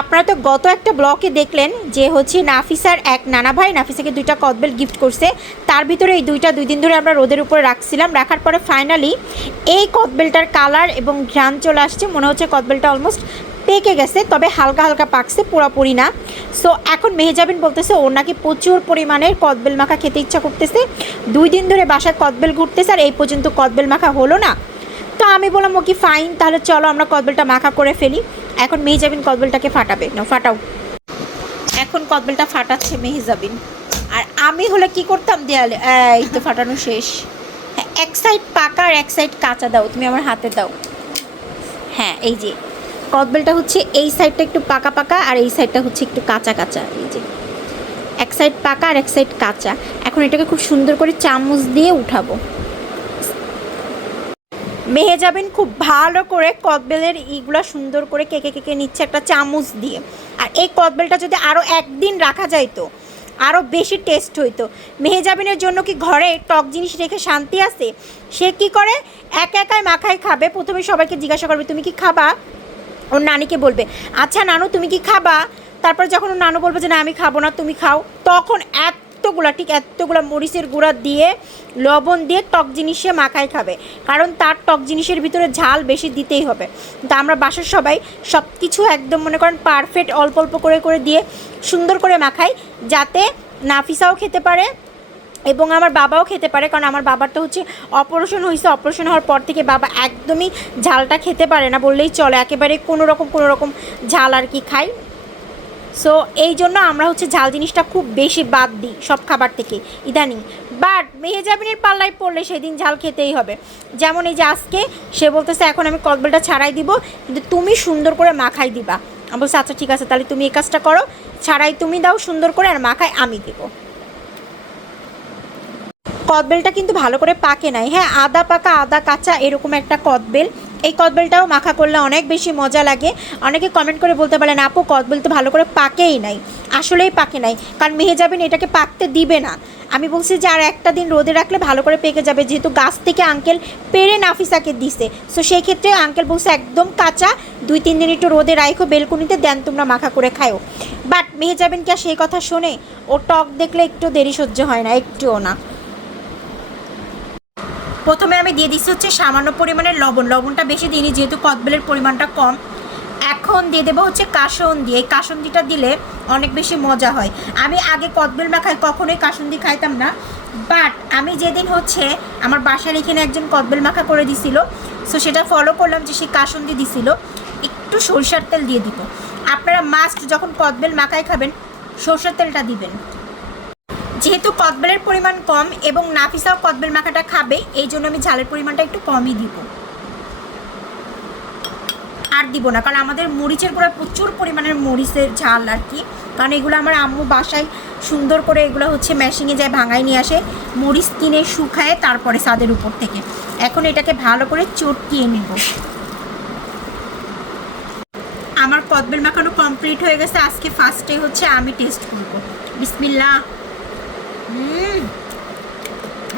আপনারা তো গত একটা ব্লকে দেখলেন যে হচ্ছে নাফিসার এক নানা ভাই নাফিসাকে দুইটা কদবেল গিফট করছে। তার ভিতরে এই দুইটা দুই দিন ধরে আমরা রোদের উপরে রাখছিলাম। রাখার পরে ফাইনালি এই কদবেলটার কালার এবং ঘ্রাণ চলে আসছে। মনে হচ্ছে কদবেলটা অলমোস্ট পেকে গেছে, তবে হালকা হালকা পাকছে, পুরোপুরি না। সো এখন মেহেজাবিন বলতেছে, ওর নাকি প্রচুর পরিমাণের কদবেল মাখা খেতে ইচ্ছা করতেছে। দুই দিন ধরে বাসায় কদবেল ঘুরতেছে আর এই পর্যন্ত কদবেল মাখা হলো না। তো আমি বললাম ও কি ফাইন তাহলে চলো আমরা কদবেলটা মাখা করে ফেলি। এখন মেহেজাবিন কদবেলটাকে ফাটাবে। না ফাটাও। এখন কদবেলটা ফাটাচ্ছে মেহেজাবিন। আর আমি হলে কি করতাম দেয়ালে? এই তো ফাটানো শেষ। হ্যাঁ এক সাইড পাকা আর এক সাইড কাঁচা দাও, তুমি আমার হাতে দাও। হ্যাঁ এই যে। কদবেলটা হচ্ছে এই সাইডটা একটু পাকা পাকা আর এই সাইডটা হচ্ছে একটু কাঁচা কাঁচা, এই যে। এক সাইড পাকা আর এক সাইড কাঁচা। এখন এটাকে খুব সুন্দর করে চামচ দিয়ে উঠাবো। মেহে যাবেন খুব ভালো করে কদবেলের ইগুলা সুন্দর করে কেকে কেকে নিচ্ছে একটা চামচ দিয়ে। আর এই কদবেলটা যদি আরও একদিন রাখা যাইতো আরও বেশি টেস্ট হইতো মেহেজাবিনের জন্য কি ঘরে টক জিনিস রেখে শান্তি আছে? সে কি করে? একা একাই মাখায় খাবে। প্রথমে সবাইকে জিজ্ঞাসা করবে, তুমি কি খাবা? ওর নানিকে বলবে আচ্ছা নানু, তুমি কি খাবা? তারপর যখন ওর নানু বলবে যে, না, আমি খাব না, তুমি খাও। তখন এতগুলা, ঠিক এতগুলা মরিচের গুঁড়া দিয়ে, লবণ দিয়ে টক জিনিসে মাখায় খাবে। কারণ তার টক জিনিসের ভিতরে ঝাল বেশি দিতেই হবে। তো আমরা বাসার সবাই সব কিছু একদম মনে করেন পারফেক্ট অল্প অল্প করে করে দিয়ে সুন্দর করে মাখাই, যাতে নাফিসাও খেতে পারে এবং আমার বাবাও খেতে পারে। কারণ আমার বাবার তো হচ্ছে অপারেশন হয়েছে অপারেশন হওয়ার পর থেকে বাবা একদমই ঝালটা খেতে পারে না বললেই চলে। একেবারে কোনো রকম কোনো রকম ঝাল আর কি খাই সো এই জন্য আমরা হচ্ছে ঝাল জিনিসটা খুব বেশি বাদ দিই সব খাবার থেকে, ইদানিং। বাট মেহেজাবিনের পাল্লায় পড়লে সেদিন ঝাল খেতেই হবে। যেমন এই যে আজকে, সে বলতেছে, এখন আমি কদবেলটা ছাড়াই দিব, কিন্তু তুমি সুন্দর করে মাখাই দিবা। আমি বলছি আচ্ছা ঠিক আছে, তাহলে তুমি এই কাজটা করো। ছাড়াই তুমি দাও সুন্দর করে, আর মাখাই আমি দেবো। কদবেলটা কিন্তু ভালো করে পাকে নাই। হ্যাঁ আদা পাকা, আদা কাঁচা, এরকম একটা কদবেল। এই কদবেলটাও মাখা করলে অনেক বেশি মজা লাগে। অনেকে কমেন্ট করে বলতে পারেন, আপু, কদবেল তো ভালো করে পাকেই নাই। আসলেই পাকে নাই। কারণ মেহেজাবিন এটাকে পাকতে দিবে না। আমি বলছি যে, আর একটা দিন রোদে রাখলে ভালো করে পেকে যাবে। যেহেতু গাছ থেকে আঙ্কেল পেরে নাফিসাকে দিছে। সো সেই ক্ষেত্রে আঙ্কেল বলছে, একদম কাঁচা। দুই, তিন দিন একটু রোদে রাখো বেলকুনিতে দেন, তোমরা মাখা করে খাও বাট মেহেজাবিন কি আর সেই কথা শোনে? ও টক দেখলে একটু দেরি সহ্য হয় না, একটুও না। প্রথমে আমি দিয়ে দিচ্ছি হচ্ছে সামান্য পরিমাণের লবণ। লবণটা বেশি দিইনি, যেহেতু কদবেলের পরিমাণটা কম। এখন দিয়ে দেবো হচ্ছে কাসন্দি। এই কাসন্দিটা দিলে অনেক বেশি মজা হয়। আমি আগে কদবেল মাখাই, কখনোই কাসন্দি খাইতাম না। বাট আমি যেদিন হচ্ছে আমার বাসার এখানে একজন কদবেল মাখা করে দিছিল সো সেটা ফলো করলাম যে সেই কাসন্দি দিছিল। একটু সরষার তেল দিয়ে দিব। আপনারা মাস্ট যখন কদবেল মাখায় খাবেন, সরষের তেলটা দিবেন। যেহেতু কদবেলের পরিমাণ কম এবং নাফিসাও কদবেল মাখাটা খাবে, এই জন্য আমি ঝালের পরিমাণটা একটু কমই দিব। আর দিব না, কারণ আমাদের মরিচের গুঁড়া প্রচুর পরিমাণের মরিচের ঝাল আর কি। কারণ এগুলো আমার আম্মু বাসায় সুন্দর করে এগুলো হচ্ছে মেশিংয়ে যায় ভাঙায় নিয়ে আসে, মরিচ কিনে শুকায় তারপরে ছাদের উপর থেকে। এখন এটাকে ভালো করে চটকিয়ে নেব। আমার কদবেল মাখানো কমপ্লিট হয়ে গেছে, আজকে ফার্স্টে হচ্ছে আমি টেস্ট করব। বিসমিল্লা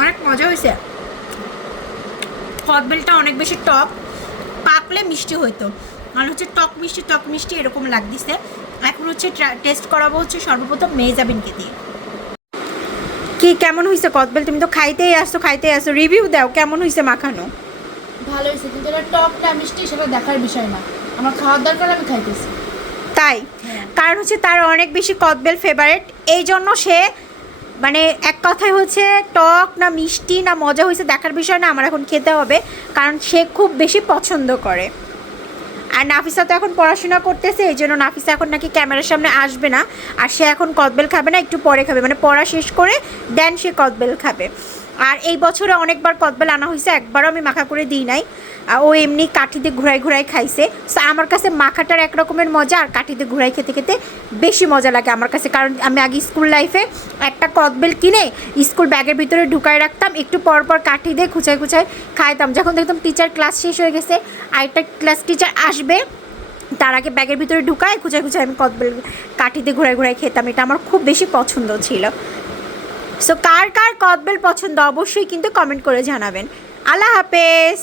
অনেক মজা হয়েছে। কদবেলটা অনেক বেশি টক পাকলে মিষ্টি হইতো। মানে হচ্ছে টক মিষ্টি টক মিষ্টি এরকম লাগতেছে। এখন হচ্ছে টেস্ট করাবো হচ্ছে সর্বপ্রথম মেজাবিনকে দিয়ে। কি কেমন হয়েছে কদবেল? তুমি তো খাইতেই আসছো খাইতেই আসছো। রিভিউ দাও কেমন হয়েছে মাখানো? ভালো হয়েছে কিন্তু এটা টকটা মিষ্টি সেটা দেখার বিষয় না। আমার খাওয়ার দরকার আমি খাইতেছি। তাই? কারণ হচ্ছে তার অনেক বেশি কদবেল ফেভারেট এই জন্য সে মানে এক কথায় হচ্ছে টক না মিষ্টি না মজা হয়েছে দেখার বিষয় না, আমার এখন খেতে হবে, কারণ সে খুব বেশি পছন্দ করে। আর নাফিসা তো এখন পড়াশোনা করতেছে, এই জন্য নাফিসা এখন নাকি ক্যামেরার সামনে আসবে না, আর সে এখন কদবেল খাবে না, একটু পরে খাবে মানে পড়া শেষ করে দেন সে কদবেল খাবে। আর এই বছরে অনেকবার কদবেল আনা হয়েছে, একবারও আমি মাখা করে দিই নাই। ও এমনি কাঠিতে ঘুরাই ঘুরাই খাইছে। সো আমার কাছে মাখাটার এক রকমের মজা আর কাঠিতে ঘুরাই খেতে খেতে বেশি মজা লাগে আমার কাছে। কারণ আমি আগে স্কুল লাইফে একটা কদবেল কিনে স্কুল ব্যাগের ভিতরে ঢুকাই রাখতাম, একটু পর পর কাঠি দিয়ে খুচাই খুচাই খাইতাম। যখন দেখতাম টিচার ক্লাস শেষ হয়ে গেছে, আরেকটা ক্লাস টিচার আসবে, তার আগে ব্যাগের ভিতরে ঢুকায় খুচাই খুচাই আমি কদবেল কাঠিতে ঘুরাই ঘুরাই খেতাম। এটা আমার খুব বেশি পছন্দ ছিল। সো কার কার কদবেল পছন্দ অবশ্যই কিন্তু কমেন্ট করে জানাবেন। আল্লাহ হাফেজ!